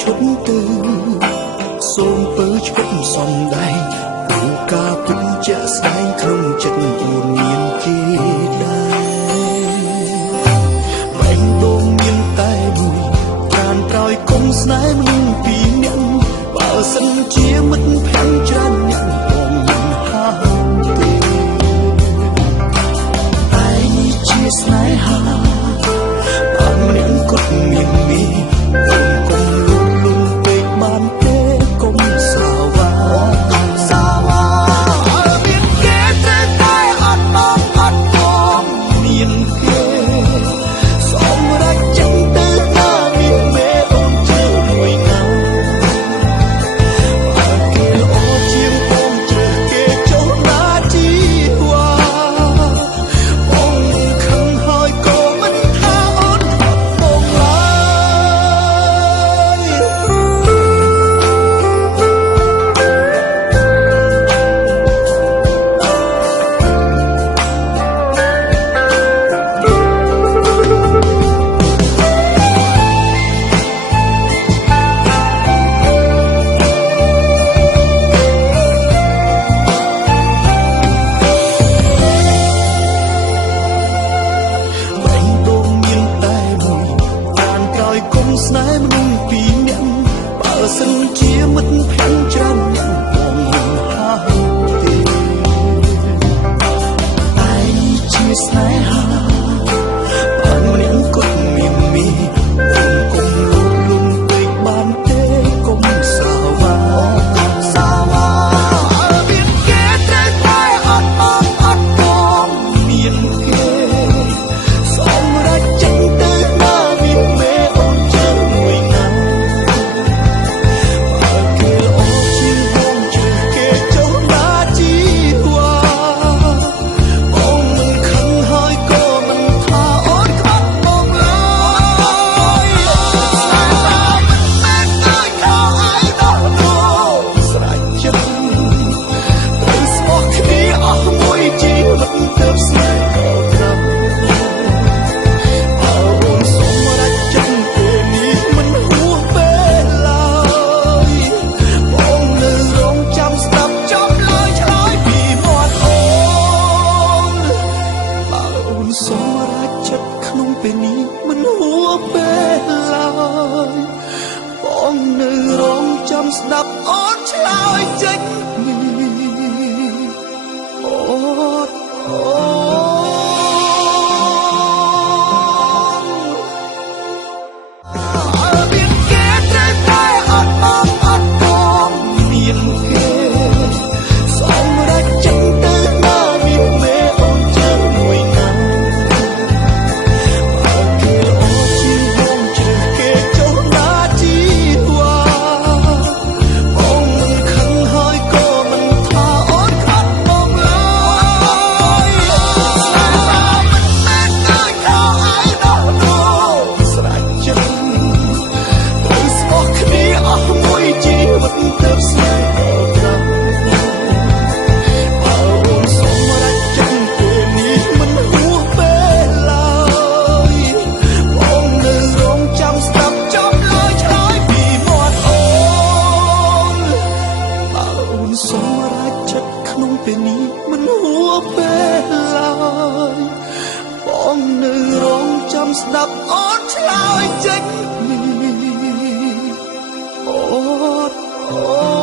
ឈុតទៅសូមពើឈុតសំដែងព្រោះការពិតជាក់ស្ដែងក្នុងចិត្តអូនមានគេដែរបែងដងមានតែមួយប្រានក្រោយគុំស្នេហ៍មនុស្សពីរនាក់បើសិនជាមិត្តភក្តិច្រើនអ្នកបងមិនហាទេតែនេះជាស្នេហាបានម្នាក់គត់មានមីអូនគុំលួងលុនពេកបានទេគុំសាវ៉ាសាវ៉ាមានគេតែអត់បងអត់ផងមានគេសម្រាប់ចឹងទៅណាមានមេអូនជឿមួយណាបើគេល្អជាងបងជឿគេចុះណាជីវ៉ាបងខឹងហើយក៏មិនថាអូនអត់បងឡើយបែងដងមានតែមួយបានក្រោយគុំស្នេហ៍មនុស្សពីរនាក់បើសិនជាមិត្តភក្តិច្រើនអ្នកបងមិនហាទេតែនេះជាស្នេហាបានម្នាក់គត់មានមីអូនគុំលួងលុនពេកបានទេគុំសាវ៉ាសាវ៉ាមានគេតែអត់បងអត់បងមានគេសម្រាប់ចឹងទៅណាមានមេអូនជឿមួយណាបើគេល្អជាងបងជឿគេចុះណាជីវ៉ាបងមិនខឹងហើយក៏មិនថាអូនខ្វាត់បងឡើយស្នេហាមិនមែនតែខោអាយដោះដូរស្រេចចិត្តត្រូវស្មោះគ្នាអស់មួយជីវិតទៅស្នេហ៍ក៏ក្រំអូនសម្រាប់ចឹងពេលនេះមិនហួសពេលឡើយបងនៅរងចាំស្ដាប់ចប់ឡើយឆ្លើយពីមាត់អូនបើអូនសម្រាប់ចិត្តក្នុងពេលនេះមិនហួសពេលឡើយបងនៅរងចាំស្ដាប់អូនឆ្លើយចេញនេះអូនអូមានគេតែអត់បងអត់បងមានគេសម្រាប់ចឹងទៅណាមានមេអូនជឿមួយណាបើគេល្អជាងបងជឿគេចុះណាជីវ៉ាបងមិនខឹងហើយក៏មិនថាអូនខ្វាត់បងឡើយស្នេហាមិនមែនតែខោអាយដោះដូរស្រេចចិត្តត្រូវស្មោះគ្នាអស់មួយជីវិតទៅស្នេហ៍ក៏ក្រំបើអូនសម្រាប់ចឹងពេលនេះមិនហួសពេលឡើយបងនៅរងចាំស្ដាប់ចប់ឡើយឆ្លើយពីមាត់អូនបើអូនសម្រាប់ចិត្តក្នុងពេលនេះមិនហួសពេលឡើយបងនៅរងចាំស្ដាប់អូនឆ្លើយចេញនេះអូនអូ